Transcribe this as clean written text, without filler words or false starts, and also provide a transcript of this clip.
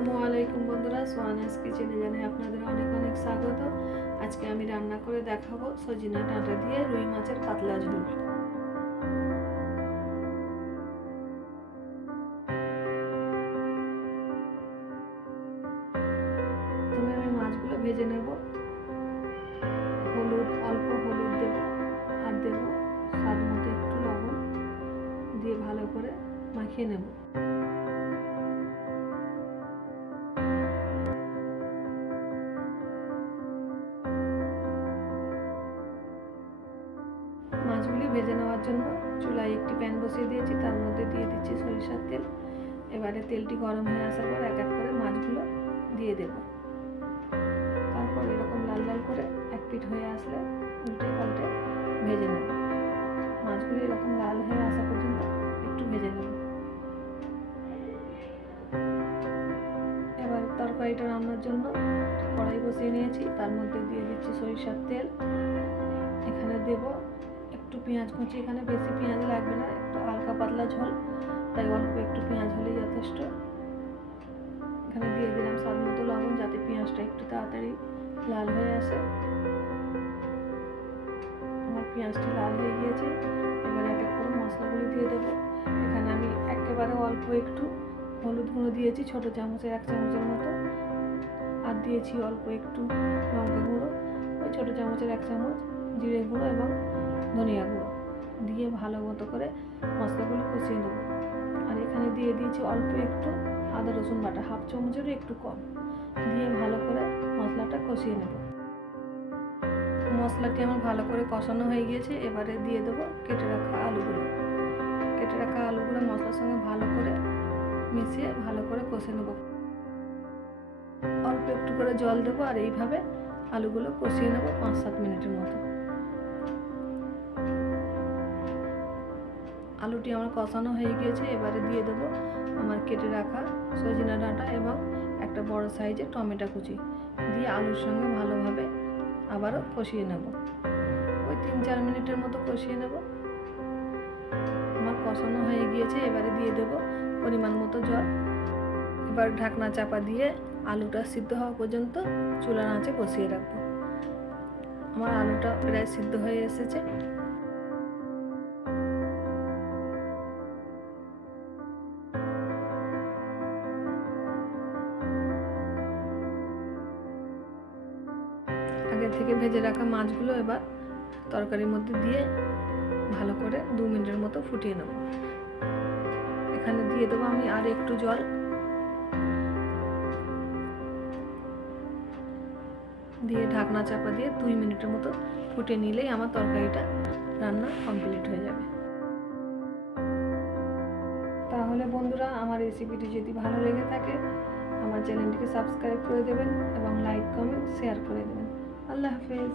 আসসালামু আলাইকুম বন্ধুরা, সোয়ানাস কিচেনে জানাই আপনাদের অনেক অনেক স্বাগত। আজকে আমি রান্না করে দেখাবো সজিনা ডাঁটা দিয়ে রুই মাছের পাতলা ঝোল। প্রথমে আমি মাছগুলো ভেজে নেব। অল্প হলুদ দেব আর দেব স্বাদ মতো একটু লবণ দিয়ে ভালো করে মাখিয়ে নেব। মাছগুলি ভেজে নেওয়ার জন্য চুলায় একটি প্যান বসিয়ে দিয়েছি, তার মধ্যে দিয়ে দিচ্ছি সরিষার তেল। এবারে তেলটি গরম হয়ে আসার পর এক এক করে মাছগুলো দিয়ে দেব। তারপর এরকম লাল লাল করে এক পিঠ হয়ে আসলে উল্টে পাল্টে ভেজে নেব। মাছগুলো এরকম লাল হয়ে আসা পর্যন্ত একটু ভেজে নেব। এবার তরকারিটা রান্নার জন্য কড়াই বসিয়ে নিয়েছি, তার মধ্যে দিয়ে দিচ্ছি সরিষার তেল। এখানে দেব একটু পেঁয়াজ কুচি, এখানে বেশি পেঁয়াজ লাগবে না, একটু হালকা পাতলা ঝোল, তাই অল্প একটু পেঁয়াজ হলেই যথেষ্ট। এখানে দিয়ে দিলাম স্বাদ মতো লবণ, যাতে পেঁয়াজটা একটু তাড়াতাড়ি লাল হয়ে আসে। আমার পেঁয়াজটি লাল হয়ে গিয়েছে। এবার এক এক করে মশলাগুলি দিয়ে দেবো। এখানে আমি একেবারে অল্প একটু হলুদ গুঁড়ো দিয়েছি, ছোটো চামচের 1 চামচের মতো, আর দিয়েছি অল্প একটু লঙ্কা গুঁড়ো, ওই ছোটো চামচের 1 চামচ জিরে গুঁড়ো এবং ধনিয়া গুঁড়ো দিয়ে ভালো মতো করে মশলাগুলো কষিয়ে নেব। আর এখানে দিয়ে দিয়েছি অল্প একটু আদা রসুন বাটা, 1/2 চামচেরও একটু কম, দিয়ে ভালো করে মশলাটা কষিয়ে নেব। মশলাটি আমার ভালো করে কষানো হয়ে গিয়েছে। এবারে দিয়ে দেবো কেটে রাখা আলুগুলো। কেটে রাখা আলুগুলো মশলার সঙ্গে ভালো করে মিশিয়ে ভালো করে কষে নেব। অল্প একটু করে জল দেবো আর এইভাবে আলুগুলো কষিয়ে নেব 5-7 মিনিটের মতো। আলুটি আমার কষানো হয়ে গিয়েছে। এবারে দিয়ে দেবো আমার কেটে রাখা সজনা ডাঁটা এবং একটা বড় সাইজের টমেটো কুচি, দিয়ে আলুর সঙ্গে ভালোভাবে আবারও কষিয়ে নেব। ওই 3-4 মিনিটের মতো কষিয়ে নেব। আমার কষানো হয়ে গিয়েছে। এবারে দিয়ে দেব পরিমাণ মতো জল। এবার ঢাকনা চাপা দিয়ে আলুটা সিদ্ধ হওয়া পর্যন্ত চুলার আঁচে বসিয়ে রাখবো। আমার আলুটা প্রায় সিদ্ধ হয়ে এসেছে। আগে থেকে ভেজে রাখা মাছগুলো এবার তরকারির মধ্যে দিয়ে ভালো করে 2 মিনিটের মতো ফুটিয়ে নেব। এখানে দিয়ে দেবো আমি আর একটু জল, দিয়ে ঢাকনা চাপা দিয়ে 2 মিনিটের মতো ফুটিয়ে নিলেই আমার তরকারিটা রান্না কমপ্লিট হয়ে যাবে। তাহলে বন্ধুরা, আমার রেসিপিটি যদি ভালো লেগে থাকে আমার চ্যানেলটিকে সাবস্ক্রাইব করে দেবেন এবং লাইক কমেন্ট শেয়ার করে দেবেন। আল্লাহ হাফেজ।